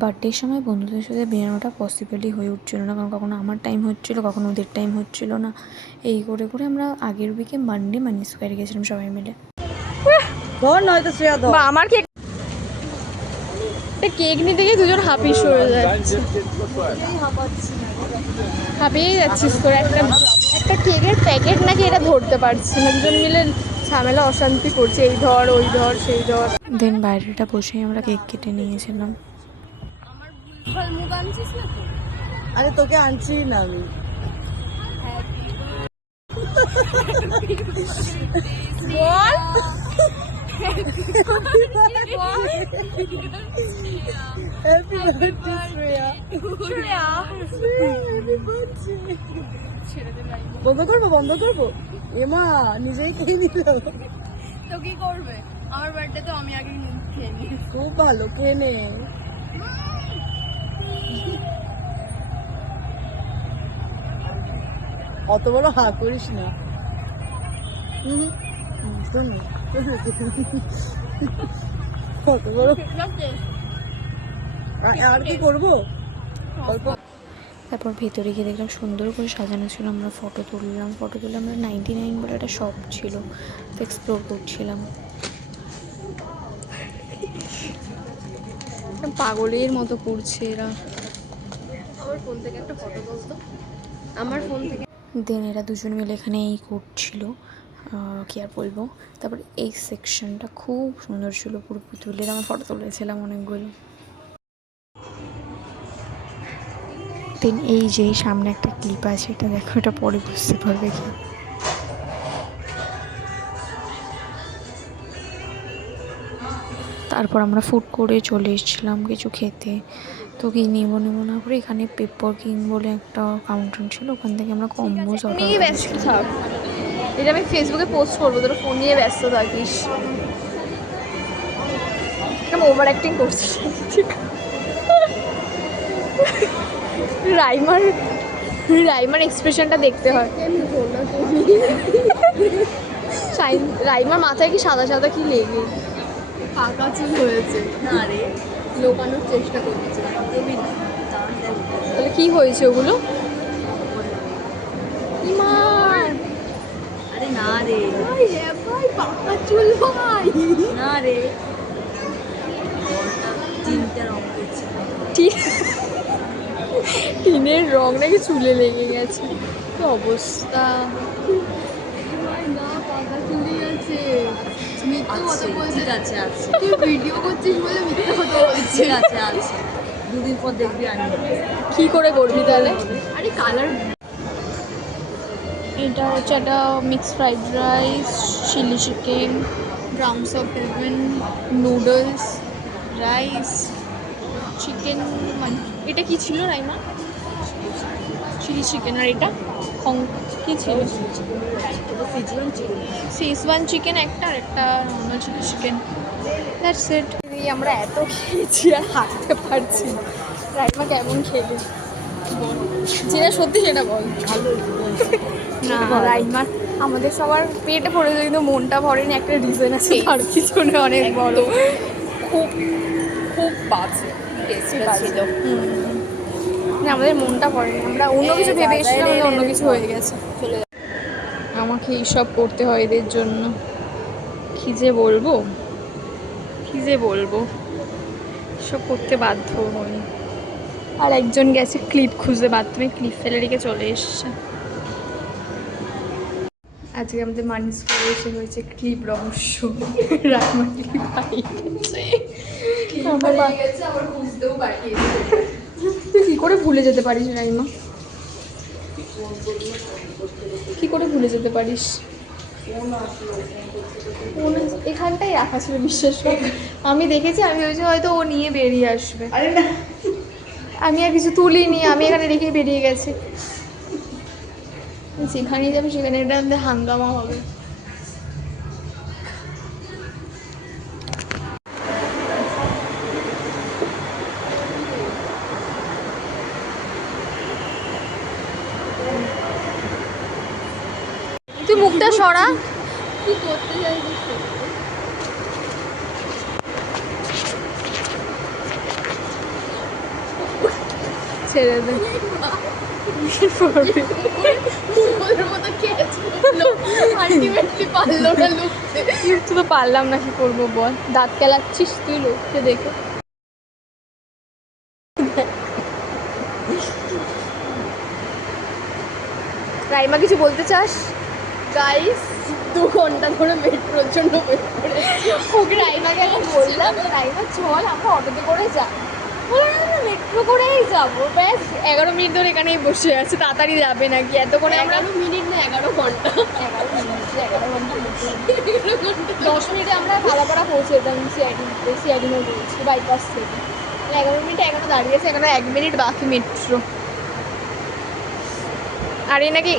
বার্থডের সময় বন্ধুদের সাথে বেরোনোটা পসিবলই হয়ে উঠছিলো না, কারণ কখনো আমার টাইম হচ্ছিলো, কখনো ওদের টাইম হচ্ছিলো না। এই করে করে আমরা আগের উইকে মানডে মানি স্কোয়ারে গেছিলাম সবাই মিলে। আমার কেক, কেক নিতে গিয়ে দুজন হাপিস হয়ে যাচ্ছে, হাঁপিয়ে যাচ্ছিস তোর। একটা কেকের প্যাকেট নাকি এটা ধরতে পারছি না, দুজন মিলে ঝামেলা অশান্তি করছে, এই ধর ওই ধর সেই ধর। দেন বাইরেটা বসেই আমরা কেক কেটে নিয়েছিলাম। আরে তোকে আনছি না আমি। বল বন্ধ করবো এমা নিজেই খেয়ে নিল। তো কি করবে, আমার বার্থডে তো আমি আগে খেয়ে নিই। খুব ভালো, খেয়ে নে। অত বড় হা করিস না। কত বড়, আর কি করবো। তারপর ভেতরে গিয়ে দেখলাম সুন্দর করে সাজানো ছিল, আমরা ফটো তুললাম। ফটো তুলে আমরা 99 বলে একটা শপ ছিল, তো এক্সপ্লোর করছিলাম। পাগলের মতো করছে এরা। আমার ফোন থেকে একটা ফটো তুলতো, আমার ফোন থেকে। দেন এরা দুজন মিলে এখানে এই করছিল, কি আর বলবো। তারপর এই সেকশনটা খুব সুন্দর ছিল, পুরো পুতুলের আমরা ফটো তুলেছিলাম অনেকগুলো। দেন এই যে সামনে একটা ক্লিপ আছে, এটা দেখো, এটা পরে বুঝতে পারবে কি। তারপর আমরা ফুড করে চলে এসেছিলাম কিছু খেতে। তো কি নেবো না করে এখানে পেপার কিং বলে একটা কাউন্টার ছিল, ওখান থেকে আমরা কম্বোজ অর্ডার করেছিলাম। এটা আমি ফেসবুকে পোস্ট করবো, তোরা ফোন নিয়ে ব্যস্ত থাকিস। এরকম ওভার অ্যাক্টিং করছিস। রাইমার এক্সপ্রেশনটা দেখতে হয়। রাইমার মাথায় কি সাদা সাদা কি লেগে পাকা চুল হয়েছে। না রে, লোকানোর চেষ্টা করছে। তাহলে কি হয়েছে ওগুলো? আরে না রে, ভাই পাকা চুল ভাই, না রে, তিনটা রং করছে। টিনের রং নাকি চুলে লেগে গেছে, কি অবস্থা। না পাকা চুলই আছে। মিথ্যে কথা বলছিস। ঠিক আছে, আছে। তুই ভিডিও করছিস বলে মিথ্যে কথা বলছিস। ঠিক আছে, আছে। দুদিন পর দেখবি আমি কি করে করবি তাহলে? আরে কালার। এটা হচ্ছে একটা mixed fried rice, chilli chicken, brown soft heaven, noodles, rice, chicken. এটা কি ছিল রাইমা? Chilli chicken. আর এটা কি ছিল? শেজওয়ান চিকেন একটা, আর একটা normal chilli chicken. That's it. আমরা এত খেয়েছি আর হাঁটতে পারছি না। রাইমা কেমন খেলে বল, যেটা সত্যি সেটা বল। না রাইমার আমাদের সবার পেটে পড়েছে, কিন্তু মনটা ভরেনি। একটা রিজন আছে তার পিছনে অনেক বড়। খুব খুব বাজে ছিল। না আমাদের মনটা ভরেনি, আমরা অন্য কিছু ভেবে এসেছিলাম, অন্য কিছু হয়ে গেছে। আমাকে এইসব করতে হয় এদের জন্য, কি যে বলবো। সব করতে বাধ্য হই। আর একজন গেছে ক্লিপ খুঁজতে, বাথরুমে ক্লিপ ফেলে রেখে চলে এসছে। আজকে আমাদের মানিস করে এসে হয়েছে ক্লিপ রহস্য। রাইমা ক্লিপ হারিয়ে গেছে, আবার খুঁজতেও পাঠিয়েছে। তুই কি করে ভুলে যেতে পারিস রাইমা? কি করে ভুলে যেতে পারিস? এখানটাই রাখা ছিল, বিশ্বাস কর। আমি দেখেছি, আমি ভেবেছি হয়তো ও নিয়ে বেরিয়ে আসবে। আরে না, আমি আর কিছু তুলিনি, আমি এখানে রেখে বেরিয়ে গেছি। যেখানেই যাবে সেখানে এটা আমাদের হাঙ্গামা হবে। তুই মুখটা সরা। কি করতে চাইছিস? ছেড়ে দে তুই তো পারলাম না, কি করবো বল, দাঁত কেলাচ্ছিস তুই লোককে দেখে। রাইমা কিছু বলতে চাস? গাইস 2 ঘন্টা ধরে মেট্রোর জন্য ওয়েট করে ওকে রাইমাকে আমি বললাম, রাইমা চল আমরা অটোতে করে যাই, বললাম না মেট্রো করেই যাবো, ব্যাস 11 মিনিট ধরে এখানেই বসে আছে, তাড়াতাড়ি যাবে নাকি এতক্ষণে? 11 মিনিট না 11 ঘন্টা 11 ঘন্টা 10 মিনিটে আমরা খালাপাড়া পৌঁছে যেতাম সিআইডি মোড় বলছি বাইপাস থেকে, 11 মিনিটে এখনো দাঁড়িয়ে আছে, এখনো 1 মিনিট বাকি মেট্রো। আর এ নাকি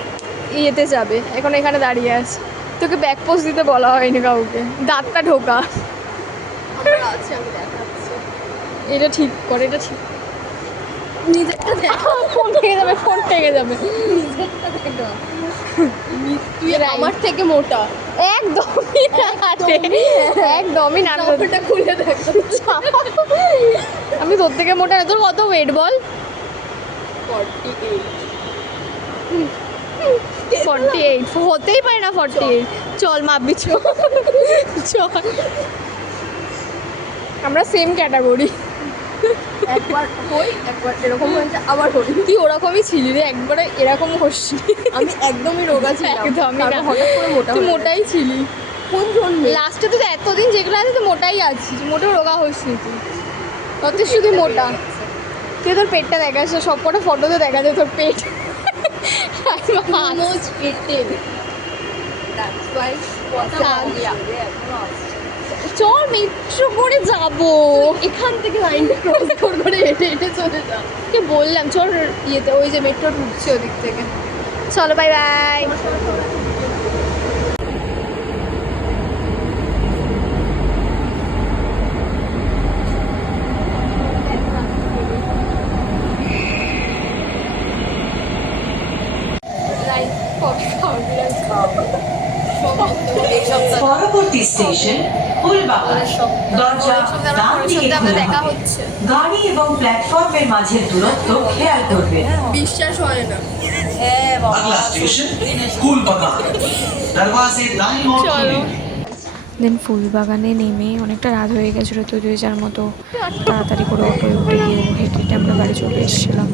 ইয়েতে যাবে, এখন এখানে দাঁড়িয়ে আছে। তোকে ব্যাক পোস্ট দিতে বলা হয়নি কাউকে, দাঁতটা ঢোকা। আমরা আছি, আমি দেখাচ্ছি। এটা ঠিক করে, এটা ঠিক। নিজেরটা দেখ, ফোন থেকে যাবে, ফোন থেকে যাবে। নিজেরটা দেখ। তুই রাইট। আমার থেকে মোটা। একদমই না রে, একদমই না। জামাটা খুলে দেখ। আমি তোর থেকে মোটা না। তোর কত ওয়েট বল? 48 হতেই পারে না 48। চল মাপবি, চল চল, আমরা সেম ক্যাটাগরি। একবার হই, একবার এরকম হয়েছে, আবার হই। তুই ওরকমই ছিলি রে, একবারে এরকম হসনি। আমি একদমই রোগা ছিলাম, একদমই না। তারপর হঠাৎ করে মোটা তুই হয়ে মোটাই ছিলি কোন জন্মে? লাস্টে। তো এতদিন যেগুলো আছে তুই মোটাই আছিস, মোটেও রোগা হসনি তুই, তুই শুধু মোটা। তুই তোর পেটটা দেখাস, সব কটা ফটোতে দেখা যায় তোর পেট। মোজ পেটে। That's why কথা বলি আগে এখনো আসছে। চল মেট্রো করে যাবো, এখান থেকে লাইনটা ক্রস করে হেঁটে হেঁটে চলে যা। কে বললাম চল ইয়েতে, ওই যে মেট্রো ঢুকছে ওদিক থেকে। চলো বাই বাই। পরবর্তী স্টেশন ফুলবাগান। দরজা ডান দিকে খোলা হবে। গাড়ি এবং প্ল্যাটফর্মের মাঝের দূরত্ব খেয়াল করবেন। বিশ্বাস হয় না। अगला स्टेशन फूलबागान दरवाजे दाईं ओर चलो। खुलेंगे। দেন ফুলবাগানে নেমে অনেকটা রাত হয়ে গেছিলো, তো যে যার মতো তাড়াতাড়ি করে অটোয় উঠে গিয়ে হেঁটে হেঁটে আমরা বাড়ি চলে এসেছিলাম।